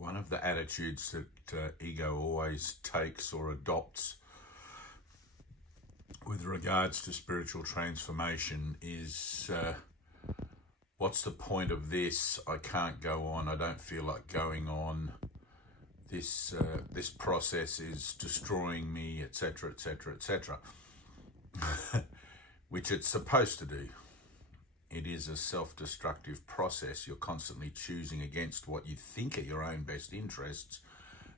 One of the attitudes that ego always takes or adopts with regards to spiritual transformation is, what's the point of this? I can't go on. I don't feel like going on. This process is destroying me, etc., etc., etc. Which it's supposed to do. It is a self-destructive process. You're constantly choosing against what you think are your own best interests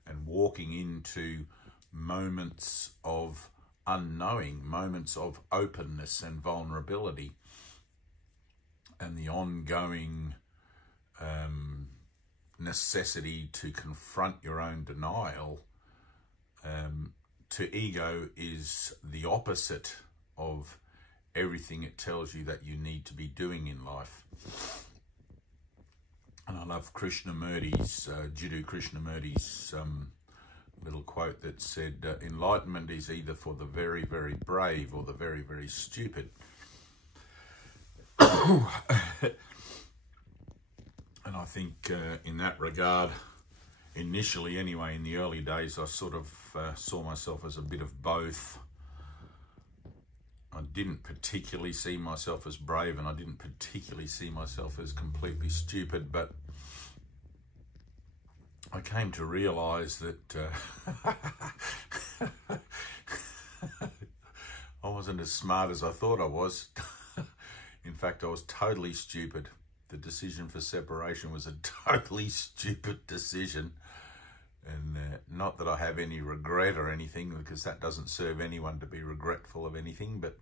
and walking into moments of unknowing, moments of openness and vulnerability, and the ongoing necessity to confront your own denial. To ego is the opposite of everything it tells you that you need to be doing in life. And I love Krishnamurti's, Jiddu Krishnamurti's little quote that said, enlightenment is either for the very, very brave or the very, very stupid. And I think in that regard, initially anyway, in the early days, I sort of saw myself as a bit of both. I didn't particularly see myself as brave, and I didn't particularly see myself as completely stupid, but I came to realise that I wasn't as smart as I thought I was. In fact, I was totally stupid. The decision for separation was a totally stupid decision. And not that I have any regret or anything, because that doesn't serve anyone to be regretful of anything, but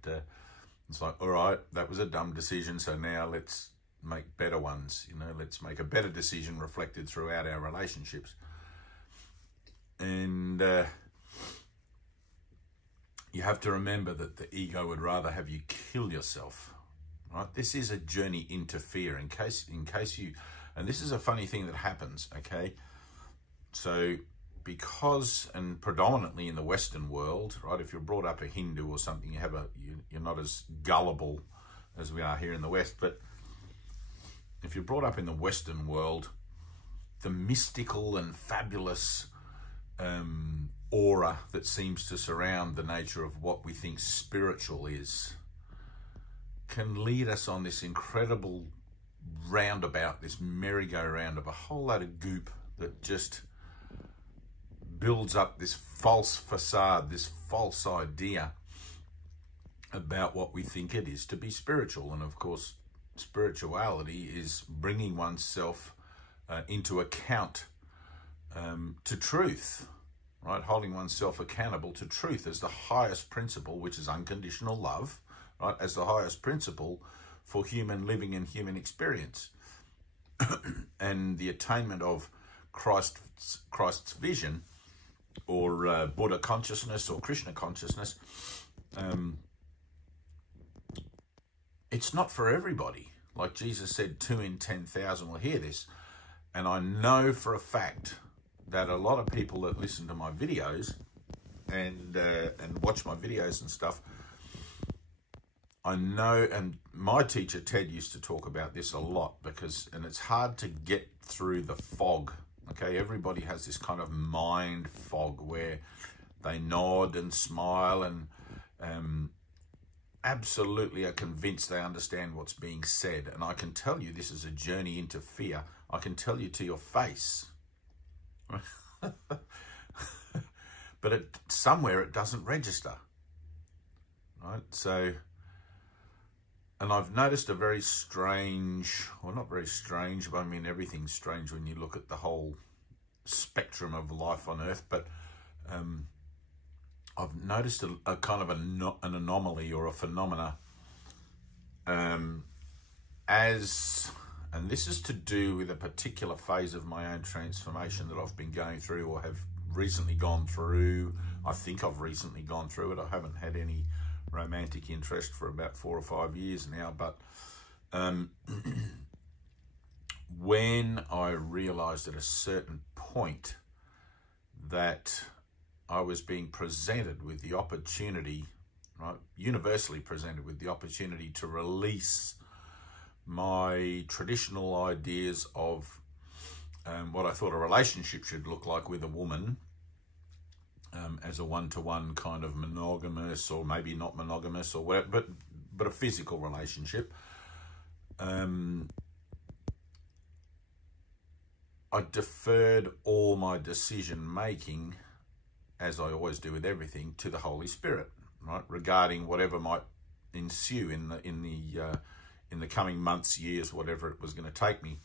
it's like, all right, that was a dumb decision, so now let's make better ones, you know, let's make a better decision reflected throughout our relationships. And you have to remember that the ego would rather have you kill yourself, right? This is a journey into fear, in case you, and this is a funny thing that happens, okay? So because, and predominantly in the Western world, right, if you're brought up a Hindu or something, you're not as gullible as we are here in the West, but if you're brought up in the Western world, the mystical and fabulous aura that seems to surround the nature of what we think spiritual is can lead us on this incredible roundabout, this merry-go-round of a whole load of goop that just builds up this false facade, this false idea about what we think it is to be spiritual. And of course, spirituality is bringing oneself into account to truth, right? Holding oneself accountable to truth as the highest principle, which is unconditional love, right? As the highest principle for human living and human experience. And the attainment of Christ's vision, or Buddha consciousness, or Krishna consciousness, it's not for everybody. Like Jesus said, 2 in 10,000 will hear this. And I know for a fact that a lot of people that listen to my videos and watch my videos and stuff, I know, and my teacher Ted used to talk about this a lot, and it's hard to get through the fog. Okay, everybody has this kind of mind fog where they nod and smile and absolutely are convinced they understand what's being said. And I can tell you this is a journey into fear. I can tell you to your face. But somewhere it doesn't register. Right? So, and I've noticed a very strange, well, not very strange, but I mean, everything's strange when you look at the whole spectrum of life on Earth, but I've noticed a kind of an anomaly or a phenomena and this is to do with a particular phase of my own transformation that I've been going through, or have recently gone through. I think I've recently gone through it. I haven't had any romantic interest for about 4 or 5 years now, but when I realized at a certain point that I was being presented with the opportunity, right, universally presented with the opportunity to release my traditional ideas of what I thought a relationship should look like with a woman, as a one-to-one kind of monogamous, or maybe not monogamous, or whatever, but a physical relationship. I deferred all my decision making, as I always do with everything, to the Holy Spirit, right, regarding whatever might ensue in the coming months, years, whatever it was going to take me.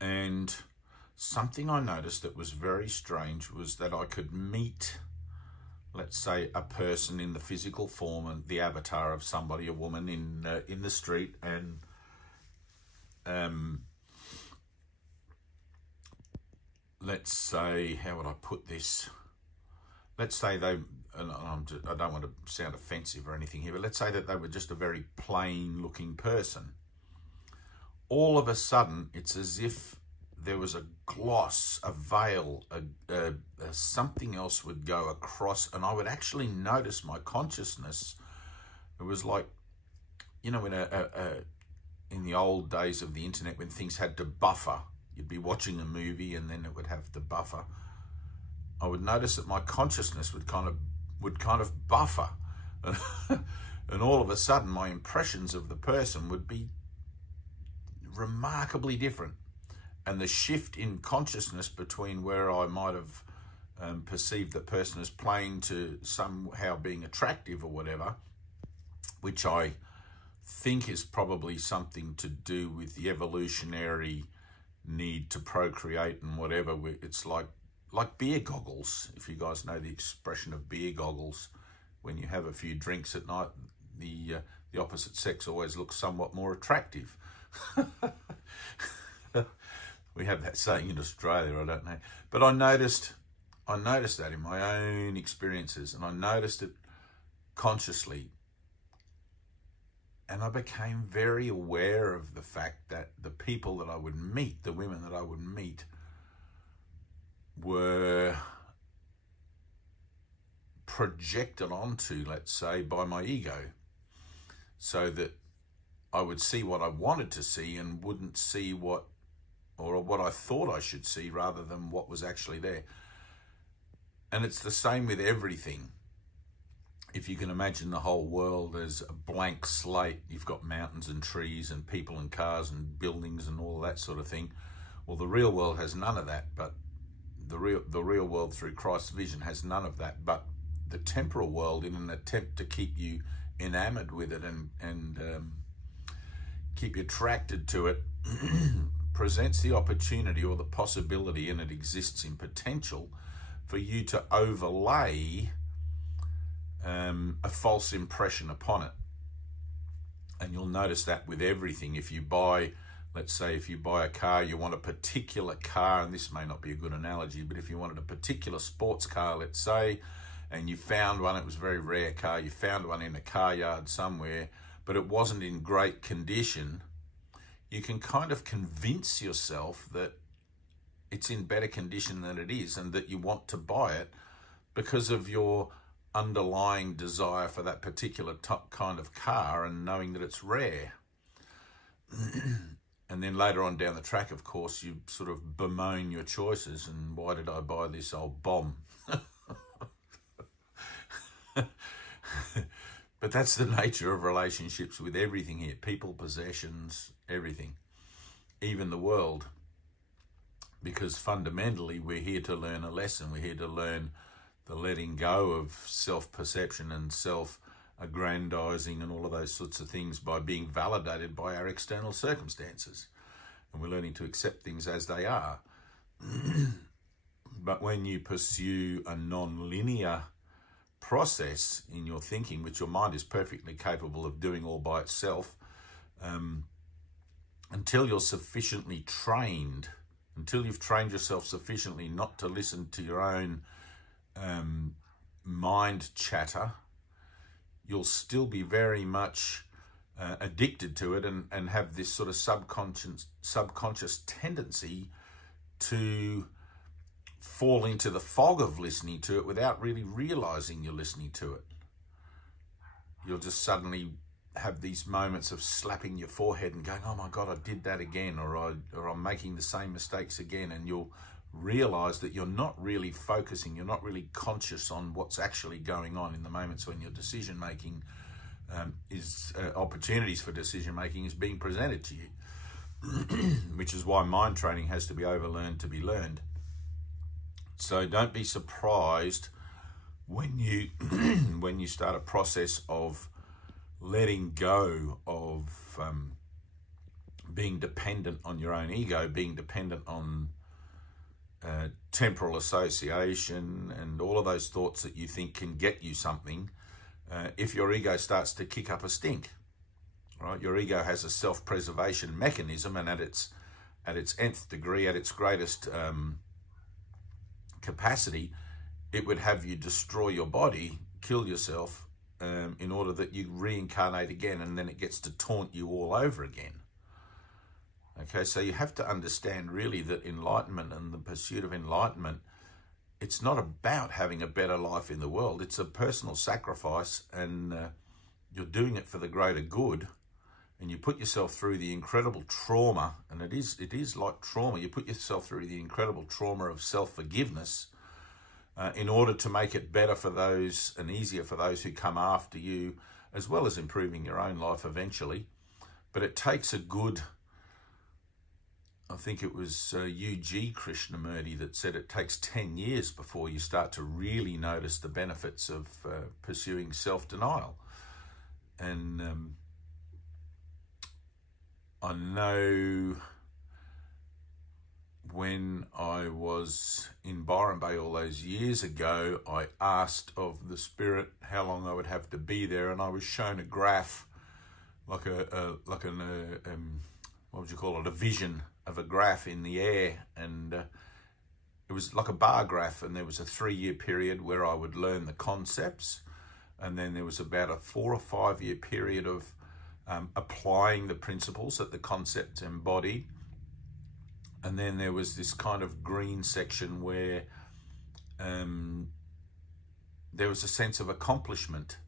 And something I noticed that was very strange was that I could meet, let's say, a person in the physical form and the avatar of somebody, a woman in the street, and let's say, how would I put this? Let's say they, and I don't want to sound offensive or anything here, but let's say that they were just a very plain looking person. All of a sudden, it's as if there was a gloss, a veil, something else would go across, and I would actually notice my consciousness. It was like, you know, in the old days of the internet, when things had to buffer, you'd be watching a movie and then it would have to buffer. I would notice that my consciousness would kind of buffer, and all of a sudden my impressions of the person would be remarkably different. And the shift in consciousness between where I might have perceived the person as playing to somehow being attractive or whatever, which I think is probably something to do with the evolutionary need to procreate and whatever. It's like beer goggles. If you guys know the expression of beer goggles, when you have a few drinks at night, the opposite sex always looks somewhat more attractive. We have that saying in Australia, I don't know. But I noticed that in my own experiences, and I noticed it consciously. And I became very aware of the fact that the people that I would meet, the women that I would meet, were projected onto, let's say, by my ego. So that I would see what I wanted to see and wouldn't see what I thought I should see, rather than what was actually there. And it's the same with everything. If you can imagine the whole world as a blank slate, you've got mountains and trees and people and cars and buildings and all that sort of thing. Well, the real world has none of that, but the real world through Christ's vision has none of that. But the temporal world, in an attempt to keep you enamored with it and keep you attracted to it, presents the opportunity or the possibility, and it exists in potential, for you to overlay a false impression upon it. And you'll notice that with everything. If you buy, let's say, if you buy a car, you want a particular car, and this may not be a good analogy, but if you wanted a particular sports car, let's say, and you found one, it was a very rare car, you found one in a car yard somewhere, but it wasn't in great condition, you can kind of convince yourself that it's in better condition than it is, and that you want to buy it because of your underlying desire for that particular kind of car, and knowing that it's rare. And then later on down the track, of course, you sort of bemoan your choices, and why did I buy this old bomb? But that's the nature of relationships with everything here. People, possessions, everything. Even the world. Because fundamentally, we're here to learn a lesson. We're here to learn the letting go of self-perception and self-aggrandizing and all of those sorts of things by being validated by our external circumstances. And we're learning to accept things as they are. But when you pursue a non-linear process in your thinking, which your mind is perfectly capable of doing all by itself, until you're sufficiently trained, until you've trained yourself sufficiently not to listen to your own mind chatter, you'll still be very much addicted to it, and have this sort of subconscious tendency to fall into the fog of listening to it without really realizing you're listening to it. You'll just suddenly have these moments of slapping your forehead and going, oh my God, I did that again, or I'm making the same mistakes again, and you'll realize that you're not really focusing, you're not really conscious on what's actually going on in the moments when your decision making opportunities for decision making is being presented to you, which is why mind training has to be overlearned to be learned. So don't be surprised when you when you start a process of letting go of being dependent on your own ego, being dependent on temporal association and all of those thoughts that you think can get you something. If your ego starts to kick up a stink, right? Your ego has a self-preservation mechanism, and at its nth degree, at its greatest capacity, it would have you destroy your body, kill yourself, in order that you reincarnate again, and then it gets to taunt you all over again. Okay, so you have to understand really that enlightenment and the pursuit of enlightenment, it's not about having a better life in the world. It's a personal sacrifice, and you're doing it for the greater good, and you put yourself through the incredible trauma, and it is like trauma. You put yourself through the incredible trauma of self-forgiveness in order to make it better for those and easier for those who come after you, as well as improving your own life eventually. But it takes a good, I think it was U.G. Krishnamurti that said it takes 10 years before you start to really notice the benefits of pursuing self-denial. And I know when I was in Byron Bay all those years ago, I asked of the Spirit how long I would have to be there, and I was shown a graph, like what would you call it, a vision of a graph in the air, and it was like a bar graph, and there was a 3-year period where I would learn the concepts, and then there was about a 4 or 5 year period of applying the principles that the concepts embodied. And then there was this kind of green section where there was a sense of accomplishment,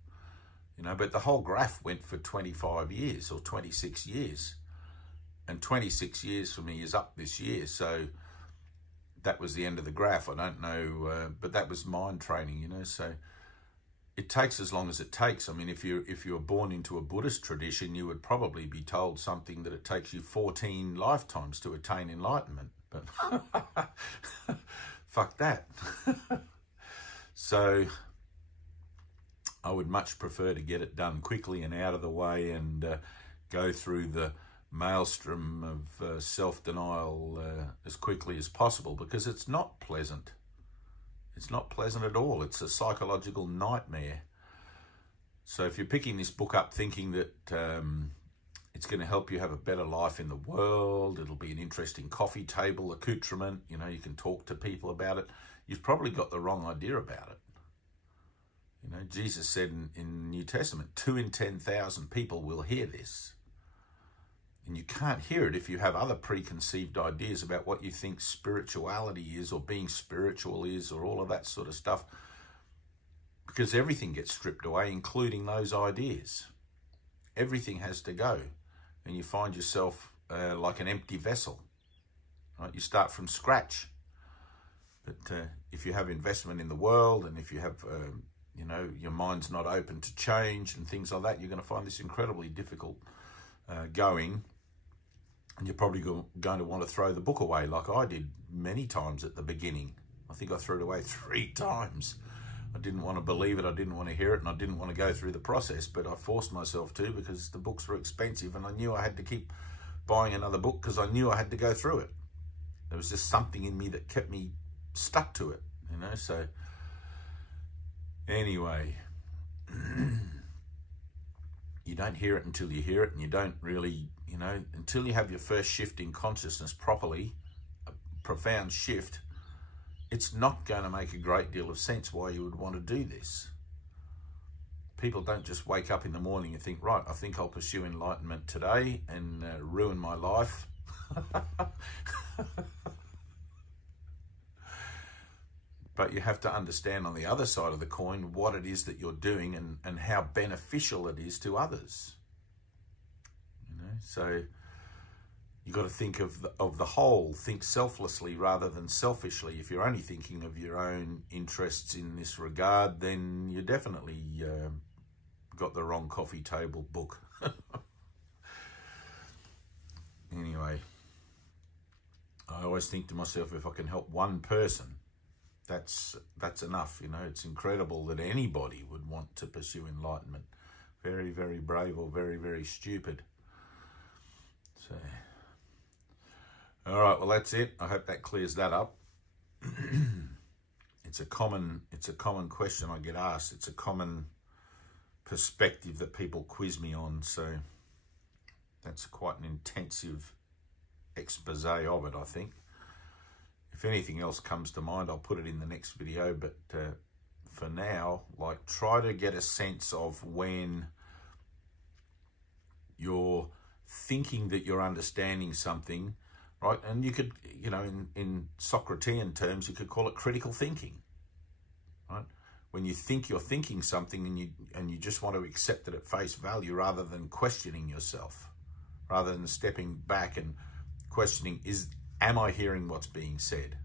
you know, but the whole graph went for 25 years or 26 years. And 26 years for me is up this year. So that was the end of the graph. I don't know, but that was mind training, you know, so it takes as long as it takes. I mean, if you're born into a Buddhist tradition, you would probably be told something that it takes you 14 lifetimes to attain enlightenment. But fuck that. So I would much prefer to get it done quickly and out of the way, and go through the maelstrom of self-denial as quickly as possible, because it's not pleasant. It's not pleasant at all. It's a psychological nightmare. So if you're picking this book up thinking that it's going to help you have a better life in the world, it'll be an interesting coffee table accoutrement, you know, you can talk to people about it, you've probably got the wrong idea about it. You know, Jesus said in the New Testament, 2 in 10,000 people will hear this. And you can't hear it if you have other preconceived ideas about what you think spirituality is, or being spiritual is, or all of that sort of stuff. Because everything gets stripped away, including those ideas. Everything has to go. And you find yourself like an empty vessel. Right? You start from scratch. But if you have investment in the world, and if you have, you know, your mind's not open to change and things like that, you're going to find this incredibly difficult going. And you're probably going to want to throw the book away, like I did many times at the beginning. I think I threw it away 3 times. I didn't want to believe it, I didn't want to hear it, and I didn't want to go through the process, but I forced myself to, because the books were expensive, and I knew I had to keep buying another book because I knew I had to go through it. There was just something in me that kept me stuck to it, you know. So anyway, you don't hear it until you hear it, and you don't really, you know, until you have your first shift in consciousness properly, a profound shift, it's not going to make a great deal of sense why you would want to do this. People don't just wake up in the morning and think, right, I think I'll pursue enlightenment today and ruin my life. But you have to understand on the other side of the coin what it is that you're doing, and how beneficial it is to others. So you got to think of the whole, think selflessly rather than selfishly. If you're only thinking of your own interests in this regard, then you definitely got the wrong coffee table book. Anyway, I always think to myself, if I can help one person, that's enough. You know, it's incredible that anybody would want to pursue enlightenment. Very, very brave, or very, very stupid. So, all right, well, that's it. I hope that clears that up. It's a common question I get asked. It's a common perspective that people quiz me on. So that's quite an intensive expose of it, I think. If anything else comes to mind, I'll put it in the next video. But for now, like, try to get a sense of when you're thinking that you're understanding something, right? And you could, you know, in Socratean terms, you could call it critical thinking, right? When you think you're thinking something and you just want to accept it at face value rather than questioning yourself, rather than stepping back and questioning, am I hearing what's being said?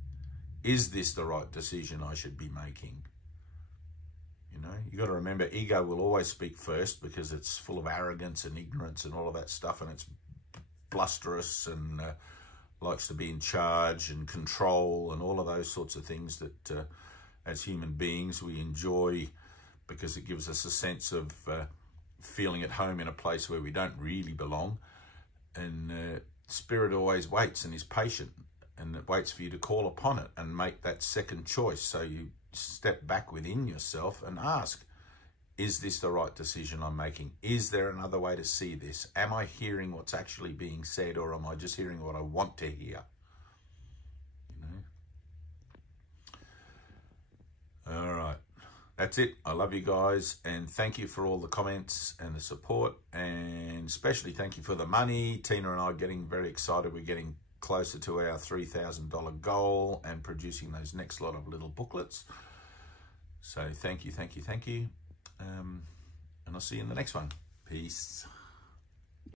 Is this the right decision I should be making? You know, you got to remember, ego will always speak first because it's full of arrogance and ignorance and all of that stuff, and it's blusterous and likes to be in charge and control and all of those sorts of things that as human beings we enjoy, because it gives us a sense of feeling at home in a place where we don't really belong. And spirit always waits and is patient, and it waits for you to call upon it and make that second choice. So you step back within yourself and ask, is this the right decision I'm making? Is there another way to see this? Am I hearing what's actually being said, or am I just hearing what I want to hear? You know? All right. That's it. I love you guys, and thank you for all the comments and the support, and especially thank you for the money. Tina and I are getting very excited. We're getting closer to our $3,000 goal and producing those next lot of little booklets. So thank you, thank you, thank you. And I'll see you in the next one. Peace.